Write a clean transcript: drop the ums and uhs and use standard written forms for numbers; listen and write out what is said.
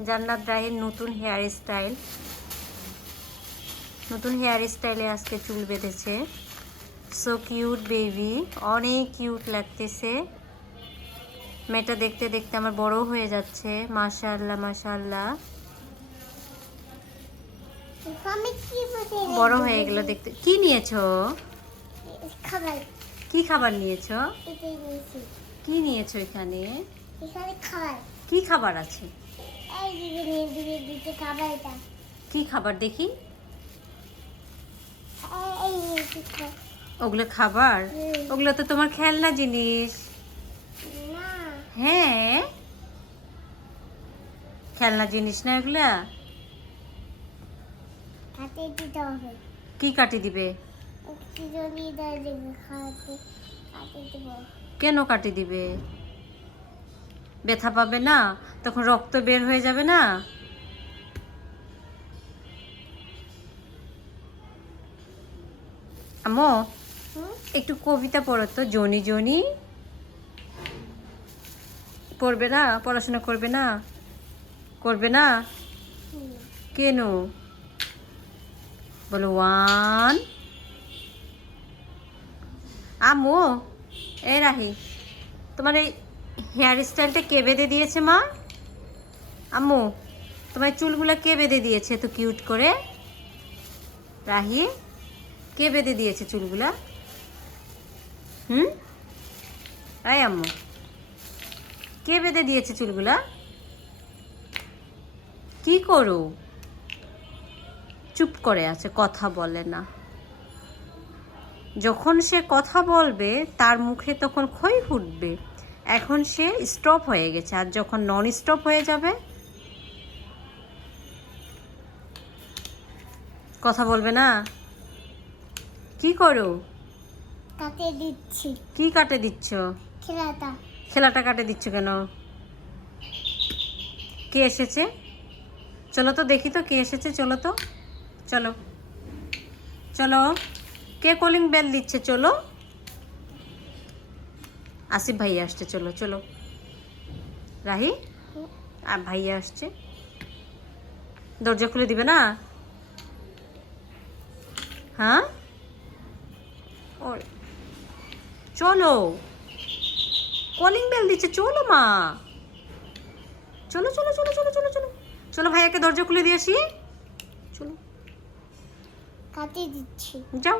জান্নাত রাহির নতুন হেয়ার স্টাইলে আজকে চুল বেঁধেছে। সো কিউট বেবি, অনেক কিউট লাগতেছে। মেয়েটা দেখতে দেখতে আমার বড় হয়ে যাচ্ছে। মাশাআল্লাহ মাশাআল্লাহ, বড় হয়ে গেল দেখতে। কি নিয়েছো? খাবার। কি খাবার নিয়েছো? এটাই নিয়েছি। কি নিয়েছো এখানে? এখানে খাবার। কি খাবার আছে? এই দিকে খাবার এটা। কি খাবার দেখি? এই দিকে। ওগুলো খাবার? ওগুলো তো তোমার খেলনা জিনিস। না। হ্যাঁ, খেলনা জিনিস না এগুলা। কাটে দিতে হবে। কি কাটি দিবে? খিচুড়ি দিয়ে দেবে খাওয়াতে, কাটে দেব। কেন কাটি দিবে? ব্যথা পাবে না? তখন রক্ত বের হয়ে যাবে না? আম্মু একটু কবিতা পড়ো তো। জনি জনি পড়বে না? পড়াশোনা করবে না? করবে না কেন? বলো ওয়ান। আম্মু, এই রাহি, তোমার এই হেয়ার স্টাইলটা কে বেঁধে দিয়েছে মা? আম্মু, তোমার চুলগুলো কে বেঁধে দিয়েছে তো কিউট করে? রাহি, কে বেঁধে দিয়েছে চুলগুলা? এই আম্মু, কে বেঁধে দিয়েছে চুলগুলা? কি করো? চুপ করে আছে, কথা বলে না। যখন সে কথা বলবে তার মুখে তখন খই ফুটবে। এখন সে স্টপ হয়ে গেছে, আর যখন নন স্টপ হয়ে যাবে কথা বলবে না। কি করো? কাটে দিচ্ছি। কি কাটে দিচ্ছ? খেলাটা। খেলাটা কাটে দিচ্ছ কেন? কে এসেছে? চলো তো দেখি তো কে এসেছে। চলো তো, চলো চলো। কে কলিং বেল দিচ্ছে? চলো, আসিফ ভাইয়া আসছে। চলো চলো রাহি, আর ভাইয়া আসছে। দরজা খুলে দিবে না? হ্যাঁ, চলো, কলিং বেল দিচ্ছে। চলো মা, চলো চলো চলো চলো চলো চলো চলো, ভাইয়াকে দরজা খুলে দিয়ে আসি। চলো, কাটে দিচ্ছি। যাও।